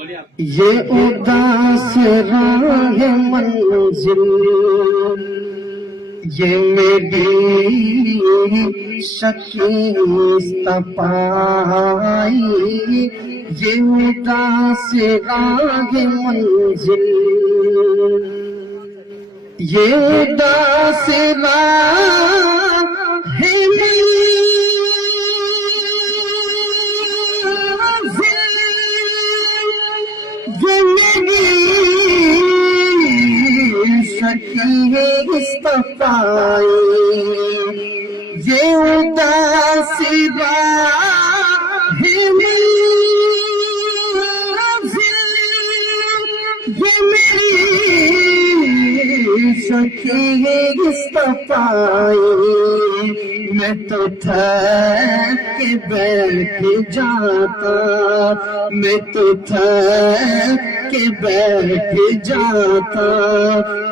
یہ اداس راہ منزل یہ میری شکست پائی، یہ اداس راہ منزل یہ اداس راہ منزل یہ میری شکست پائی، یہ اداس راہ منزل یہ میری شکست پائی، میں تو تھک کے بیٹھ جاتا، میں تو تھک کے بیٹھ جاتا،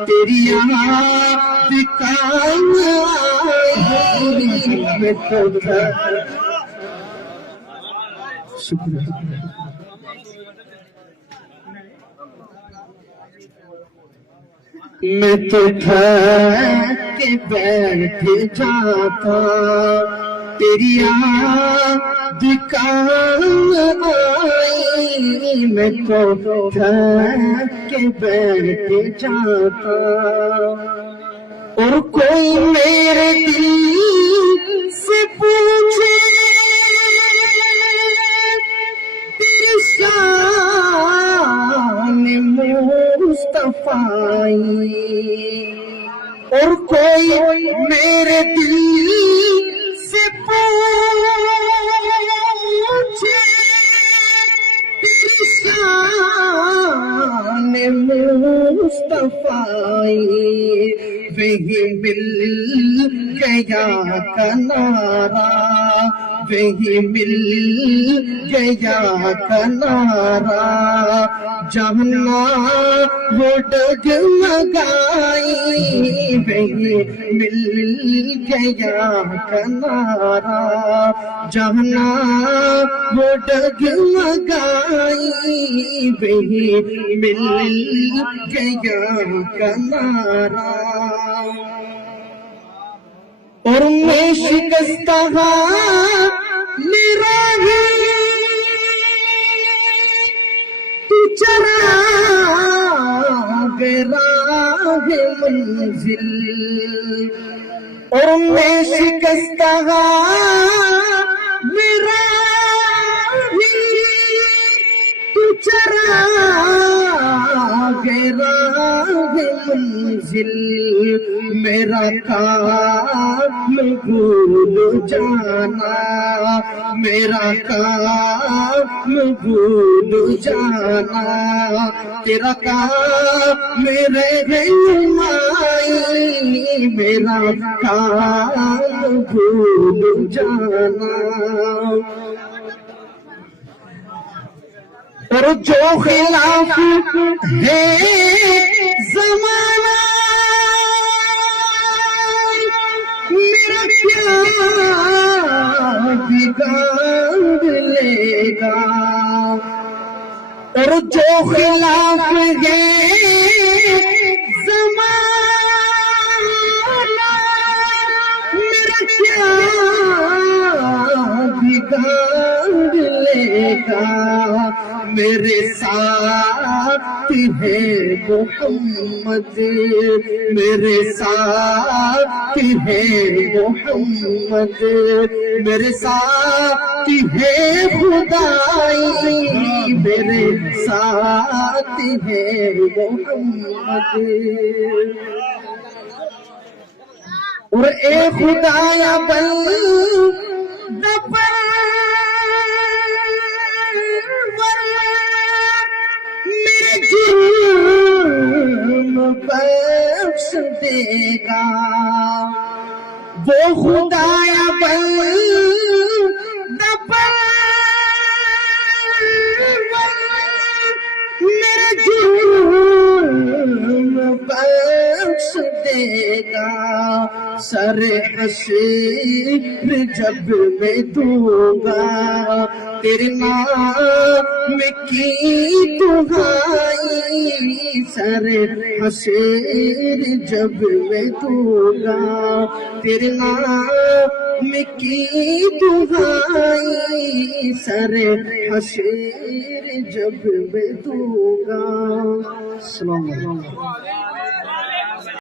تیری یاد کام آئی، میں تو تھک شکریہ میں تو تھک کے بیٹھ جاتا، تیری یاد کام آئی، میں تو تھک کے بیٹھ جاتا، اور کوئی میرے دل سے پوچھے تیری شان مصطفی، اور کوئی میرے دل سے پوچھے تیری شان مصطفی، وہی مل گیا کنارا، وہی مل گیا کنارا، جہاں وہ ڈگمگائی، وہی مل گیا کنارا، جہاں وہ ڈگمگائی، وہی مل گیا کنارا، اور میں شکستہ میرا چراغ راہ منزل، اور میں شکستہ میرا چراغ راہ منزل، میرا کام بھول جانا، میرا کام بھول جانا، تیرا کام میرے رہنمائی، میرا کام بھول جانا، اور جو خلاف ہے زمانہ میرا کیا بگاڑ لے گا، اور جو خلاف ہے زمانہ میرا کیا بگاڑ لے گا، میرے ساتھ ہے محمد، میرے ساتھ ہے محمد، میرے ساتھ ہے خدائی، میرے ساتھ ہے محمد، اور اے خدایا بندہ بخش دے گا، وہ خدایا بندہ میرے جرم بخش دے گا، سر حشر جب میں دوں گا تیرے نام کی دہائی سر حشر جب میں دوں گا تیرے نام کی دہائی سر حشر جب میں دوں گا. السلام علیکم.